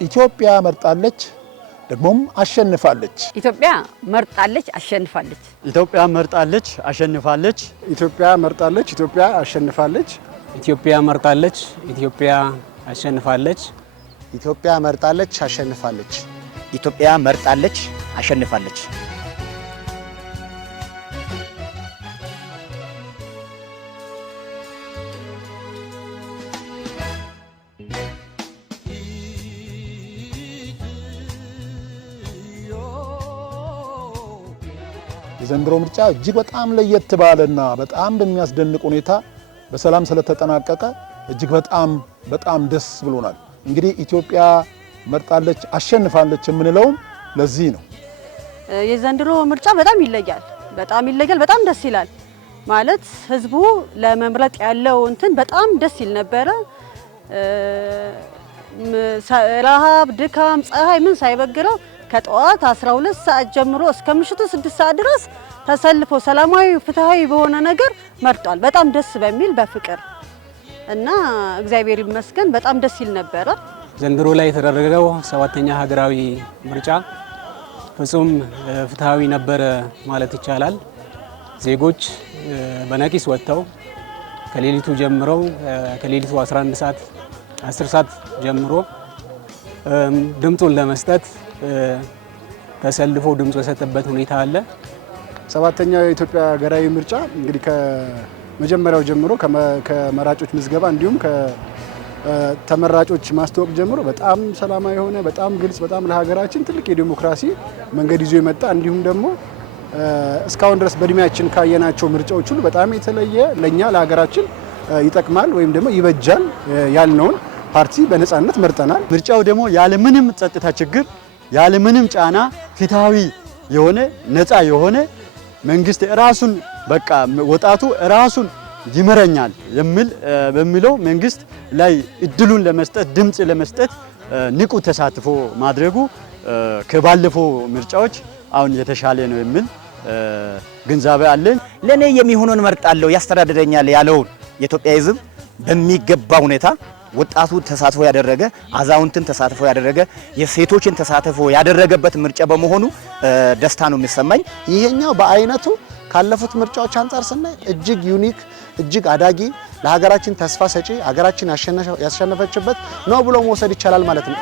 ኢትዮጵያ መርጣለች ደግሞም አሸንፋለች። ኢትዮጵያ መርጣለች አሸንፋለች። ኢትዮጵያ መርጣለች አሸንፋለች። ኢትዮጵያ መርጣለች ኢትዮጵያ አሸንፋለች። ኢትዮጵያ መርጣለች ኢትዮጵያ አሸንፋለች። ኢትዮጵያ መርጣለች አሸንፋለች። ኢትዮጵያ መርጣለች አሸንፋለች። የዘንድሮ ምርጫ እጅግ በጣም ለየት ባለና በጣም በሚያስደንቅ ሁኔታ በሰላም ስለተጠናቀቀ እጅግ በጣም ደስ ብሎናል። እንግዲህ ኢትዮጵያ መርጣለች አሸንፋለች የምንለው ለዚህ ነው። የዘንድሮ ምርጫ በጣም ይለያል፣ በጣም ደስ ይላል። ማለት ህዝቡ ለመምረጥ ያለው እንትን በጣም ደስ ይል ነበረ። ረሃብ፣ ድካም፣ ፀሐይ ምን ሳይበግረው ከጠዋት 12 ሰዓት ጀምሮ እስከ ምሽቱ 6 ሰዓት ድረስ ተሰልፎ ሰላማዊ ፍትሃዊ በሆነ ነገር መርጧል። በጣም ደስ በሚል በፍቅር እና እግዚአብሔር ይመስገን በጣም ደስ ይል ነበረ። ዘንድሮ ላይ የተደረገው 7ኛ ሀገራዊ ምርጫ ፍጹም ፍትሃዊ ነበረ ማለት ይቻላል። ዜጎች በነቂስ ወጥተው ከሌሊቱ ጀምረው ከሌሊቱ 11 ሰዓት 10 ሰዓት ጀምሮ ድምጹን ለመስጠት ተሰልፎ ድምጽ የሰጠበት ሁኔታ አለ። 7ኛው የኢትዮጵያ ሀገራዊ ምርጫ እንግዲህ ከመጀመሪያው ጀምሮ ከመራጮች ምዝገባ እንዲሁም ከተመራጮች ማስተዋወቅ ጀምሮ በጣም ሰላማዊ የሆነ በጣም ግልጽ በጣም ለሀገራችን ትልቅ የዲሞክራሲ መንገድ ይዞ የመጣ እንዲሁም ደግሞ እስካሁን ድረስ በእድሜያችን ካየናቸው ምርጫዎች ሁሉ በጣም የተለየ ለኛ ለሀገራችን ይጠቅማል ወይም ደግሞ ይበጃል ያልነውን ፓርቲ በነጻነት መርጠናል። ምርጫው ደግሞ ያለምንም ጸጥታ ችግር ያለምንም ጫና ፍትሃዊ የሆነ ነፃ የሆነ መንግስት ራሱን በቃ ወጣቱ ራሱን ይመረኛል በሚለው መንግስት ላይ እድሉን ለመስጠት ድምጽ ለመስጠት ንቁ ተሳትፎ ማድረጉ ከባለፈው ምርጫዎች አሁን የተሻለ ነው የሚል ግንዛቤ አለን። ለኔ የሚሆነውን መርጣለሁ ያስተዳድረኛል ያለውን የኢትዮጵያ ሕዝብ በሚገባ ሁኔታ ወጣቱ ተሳትፎ ያደረገ አዛውንትን ተሳትፎ ያደረገ የሴቶችን ተሳትፎ ያደረገበት ምርጫ በመሆኑ ደስታ ነው የሚሰማኝ። ይሄኛው በአይነቱ ካለፉት ምርጫዎች አንፃር ስናይ እጅግ ዩኒክ እጅግ አዳጊ ለሀገራችን ተስፋ ሰጪ ሀገራችን ያሸነፈችበት ነው ብሎ መውሰድ ይቻላል ማለት ነው።